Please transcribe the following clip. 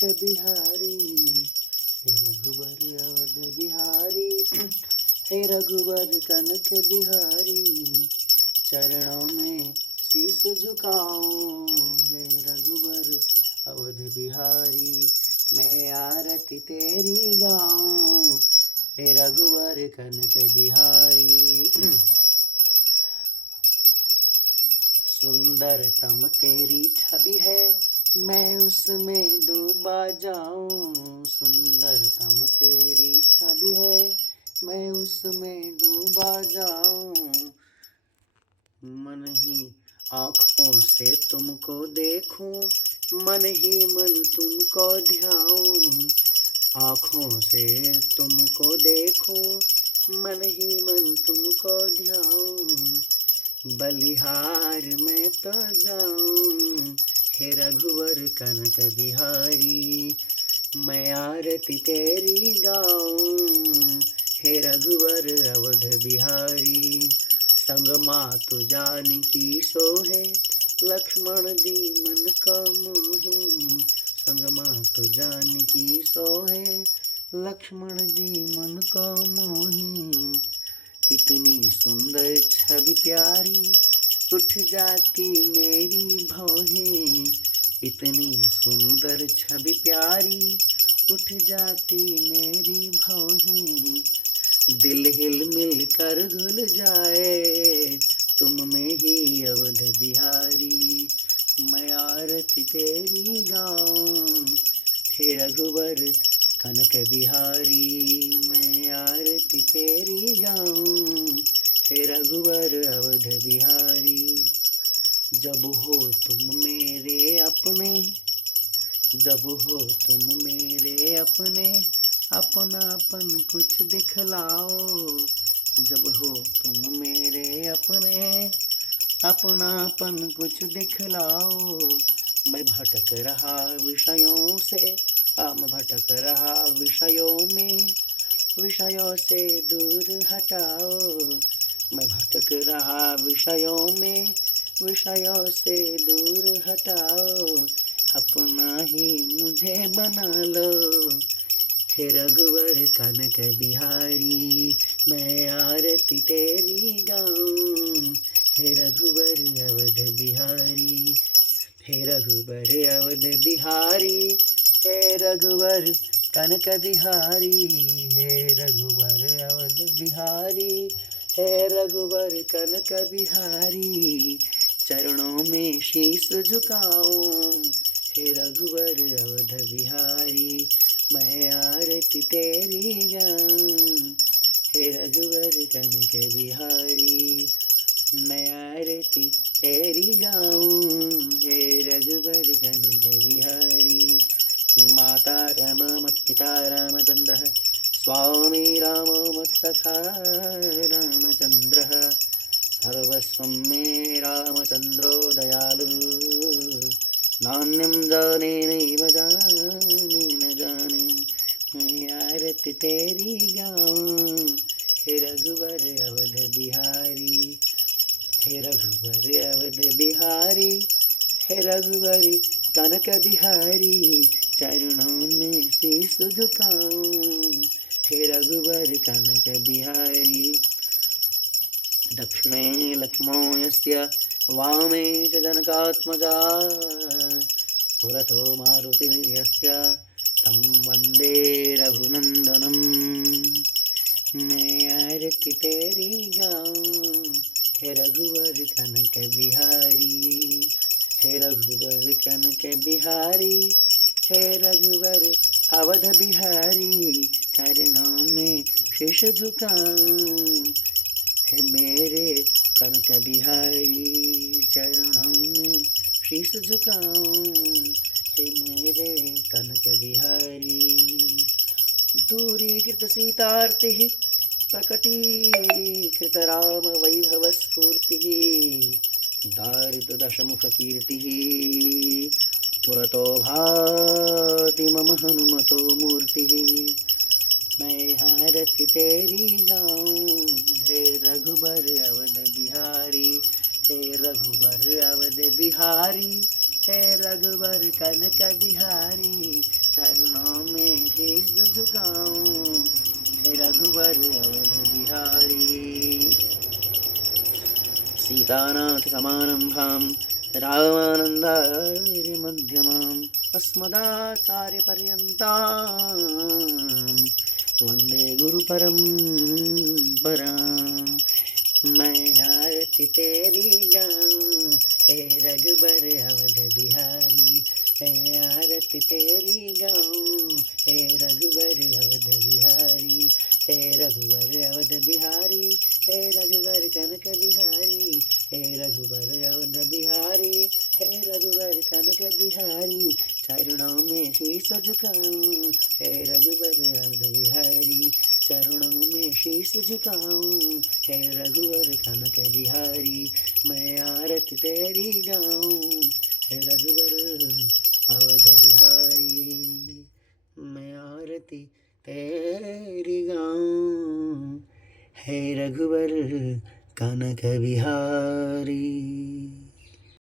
कनक बिहारी, हे रघुवर अवध बिहारी, हे रघुवर कनक बिहारी। चरणों में शीश झुकाऊं, हे रघुवर अवध बिहारी। मैं आरती तेरी गाऊं, हे रघुवर कनक बिहारी। सुंदरतम तेरी छवि है, मैं उसमें डूबा जाऊं। सुंदरतम तेरी छवि है, मैं उसमें डूबा जाऊं। मन ही आँखों से तुमको देखूं, मन ही मन तुमको ध्याऊं। आँखों से तुमको देखूं, मन ही मन तुमको ध्याऊं। बलिहार में तो जाऊं, हे रघुवर कनक बिहारी। मैं आरती तेरी गाऊं, हे रघुवर अवध बिहारी। संग मातु जानकी सोहे, लक्ष्मण जी मन को मोहे। संग मातु जानकी सोहे, लक्ष्मण जी मन को मोहे। इतनी सुंदर छवि प्यारी, उठ जाती मेरी भौहें। इतनी सुंदर छवि प्यारी, उठ जाती मेरी भौहें। दिल हिल मिल कर घुल जाए, तुम में ही अवध बिहारी। मैं आरती तेरी गाऊं, हे रघुवर कनक बिहारी। मैं आरती तेरी गाऊं, हे रघुवर अवध बिहारी। जब हो तुम मेरे अपने, जब हो तुम मेरे अपने, अपनापन कुछ दिखलाओ। जब हो तुम मेरे अपने, अपनापन कुछ दिखलाओ। मैं भटक रहा विषयों से, मैं भटक रहा विषयों में, विषयों से दूर हटाओ। मैं भटक रहा विषयों में, विषयों से दूर हटाओ। अपना ही मुझे बना लो, हे रघुवर कनक बिहारी। मैं आरती तेरी गाऊं, हे रघुवर अवध बिहारी। हे रघुवर अवध बिहारी, हे रघुवर कनक बिहारी। हे रघुवर अवध बिहारी, हे रघुवर कनक बिहारी। चरणों में शीश झुकाऊं, हे रघुवर अवध बिहारी। मैं आरती तेरी गाऊं, हे रघुवर कनक बिहारी। मैं आरती तेरी गाऊं, हे रघुवर कनक बिहारी। माता राम मत् पिता रामचंद्रः, स्वामी रामो मत्सखा रामचंद्रः। सर्वस्वं मे रामचंद्रो दयालुः, नान्यं जाने नैव जाने न जाने। मैं आरती तेरी गाऊं, हे रघुवर अवध बिहारी। हे रघुवर अवध बिहारी, हे रघुवर कनक बिहारी। चरणों में शीश झुकाऊं, हे रघुवर कनक बिहारी। दक्षिणे लक्ष्मणो यस्य, वामे च जनकात्मजा। पुरतो मारुतिर्यस्य, तं वन्दे रघुनन्दनम्। मैं आरती तेरी गाऊं, हे रघुवर कनक बिहारी। हे रघुवर कनक बिहारी, हे रघुवर अवध बिहारी। चरणों में शीश झुकाऊं, हे मेरे कनक बिहारी। चरणों में शीश झुकाऊं, हे मेरे कनक बिहारी। दूरीकृत सीतार्तिः, प्रकटीकृत राम वैभव स्फूर्तिः। दारिद्र दशमुख कीर्तिः, पुरतो भाति मम हनुमतो मूर्तिः। मैं आरती तेरी गाऊं, हे रघुबर अवध बिहारी। हे रघुबर अवध बिहारी, हे रघुबर कनक बिहारी। सीतानाथ समारंभां रामानन्दाय मध्यमाम् अस्मदाचार्यपर्यन्तां वन्दे गुरुपरम्पराम्। मैं आरती तेरी गाऊं हे रघुबर अवध बिहारी, मैं आरती तेरी गाऊं हे रघुबर अवध बिहारी, हे रघुबर अवध बिहारी, हे रघुबर कनक बिहारी, हे रघुबर अवध बिहारी, हे रघुबर कनक बिहारी। चरणों में शीश झुकाऊं हे रघुबर अवध बिहारी, चरणों में शीश झुकाऊं हे रघुवर कनक बिहारी। मैं आरती तेरी गाऊं हे रघुवर अवध बिहारी, मैं आरती तेरी गाऊं हे रघुवर कनक बिहारी।